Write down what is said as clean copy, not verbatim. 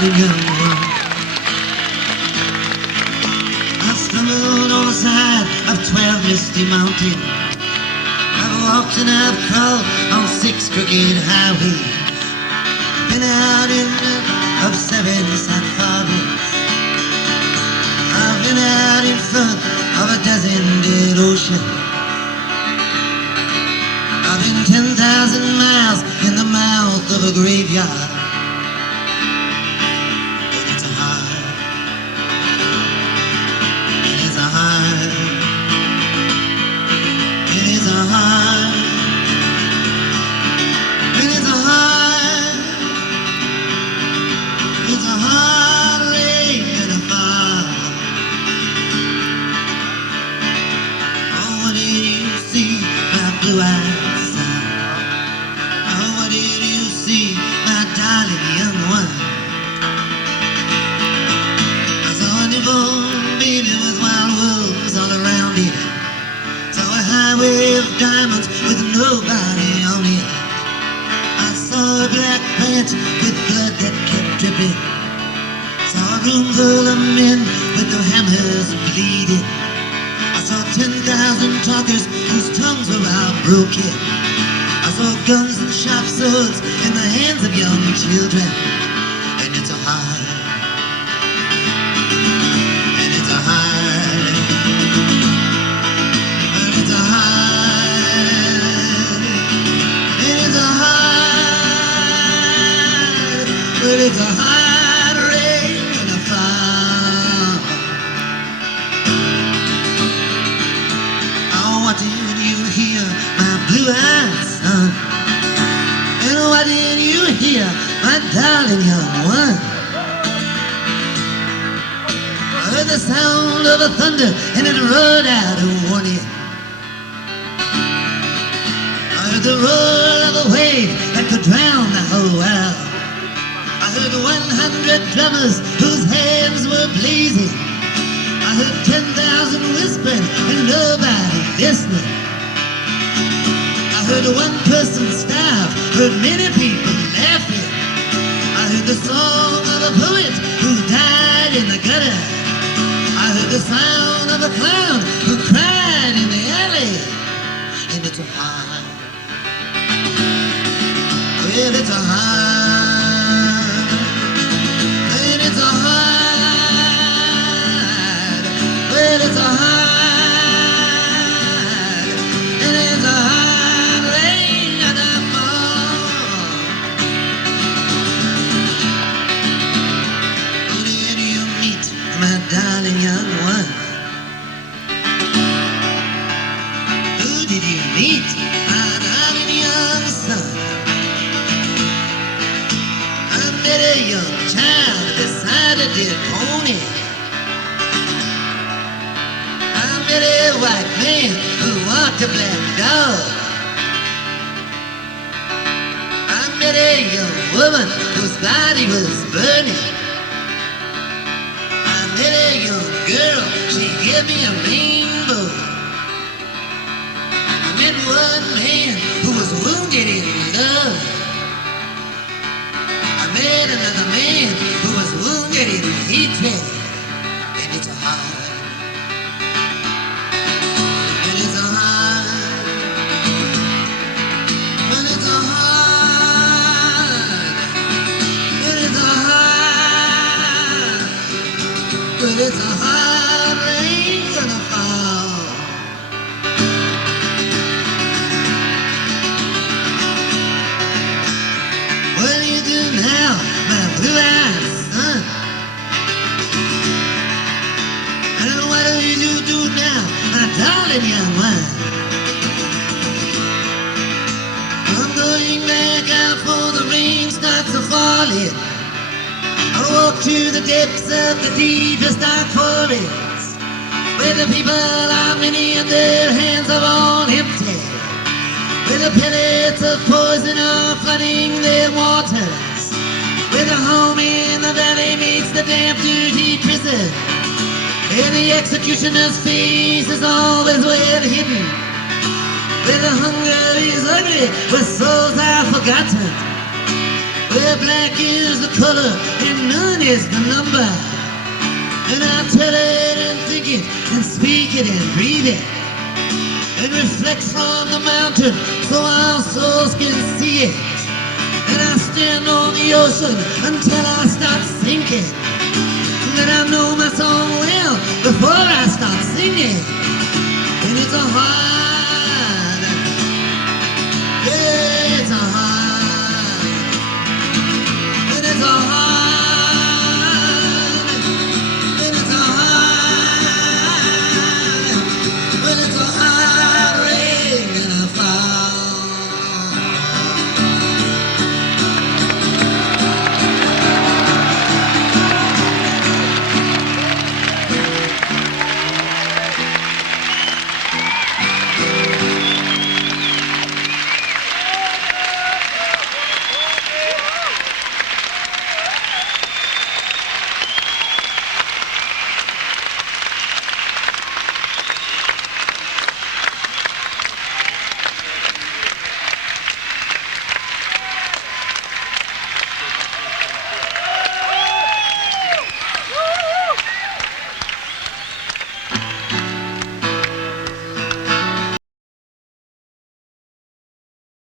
darling young one. I stumbled on the side of 12 misty mountains. I've walked and I've crawled on 6 crooked highways. Been out in the of 7 sad forests. I've been out in front of a dozen dead oceans. I've been 10,000 miles in the mouth of a graveyard. And it's a hard, it is a hard, it is a hard, it is a hard, it's a hard rain gonna fall. Oh, what did you see, my blue-eyed son? Oh, what did you see, my darling young one? I saw a newborn baby with wild wolves all around it. Saw a highway of diamonds with nobody on it. I saw a black pants with blood that kept dripping. Saw a room full of men with their hammers bleeding. I saw 10,000 talkers whose tongues were all broken. I saw guns and sharp swords in the hands of young children. And it's a hard, and it's a hard, and it's a hard, and it's a hard, but it's a hard rain gonna fall. Oh, what did you hear, my blue-eyed son? And what did you hear, my darling young one? I heard the sound of a thunder and it roared out a warning. I heard the roar of a wave that could drown the whole world. I heard 100 drummers whose hands were blazing. I heard 10,000 whispering and nobody listening. I heard one person starve, heard many people laughing. I heard the song of a poet who died in the gutter. I heard the sound of a clown who cried in the alley. And it's a hard, well, it's a hard, and it's a hard, well, it's a hard, and it's a hard rain gonna fall. Who did you meet, my darling young one? Who did you meet, my darling young son? I met a young child beside a dead pony. I met a white man who walked a black dog. I met a young woman whose body was burning. I met a young girl, she gave me a rainbow. I met one man who was wounded in love. I met another man who was wounded in hatred. And it's a hard, and it's a hard, and it's a hard, and it's a hard, but it's a hard rain gonna fall. What do you do now, my blue-eyed son? And what do you do now, my darling young one? I'm going back out for the rain starts to falling. I walk to the depths of the deepest dark forest, where the people are many and their hands are all empty, where the pellets of poison are flooding their waters, where the home in the valley meets the damp, dirty prison, where the executioner's face is always well hidden, where the hunger is ugly, where souls are forgotten, where black is the color and none is the number. And I tell it and think it and speak it and breathe it and reflect from the mountain so our souls can see it. And I stand on the ocean until I start sinking. That I know my song well before I start singing. And it's a hard, yeah, it's a hard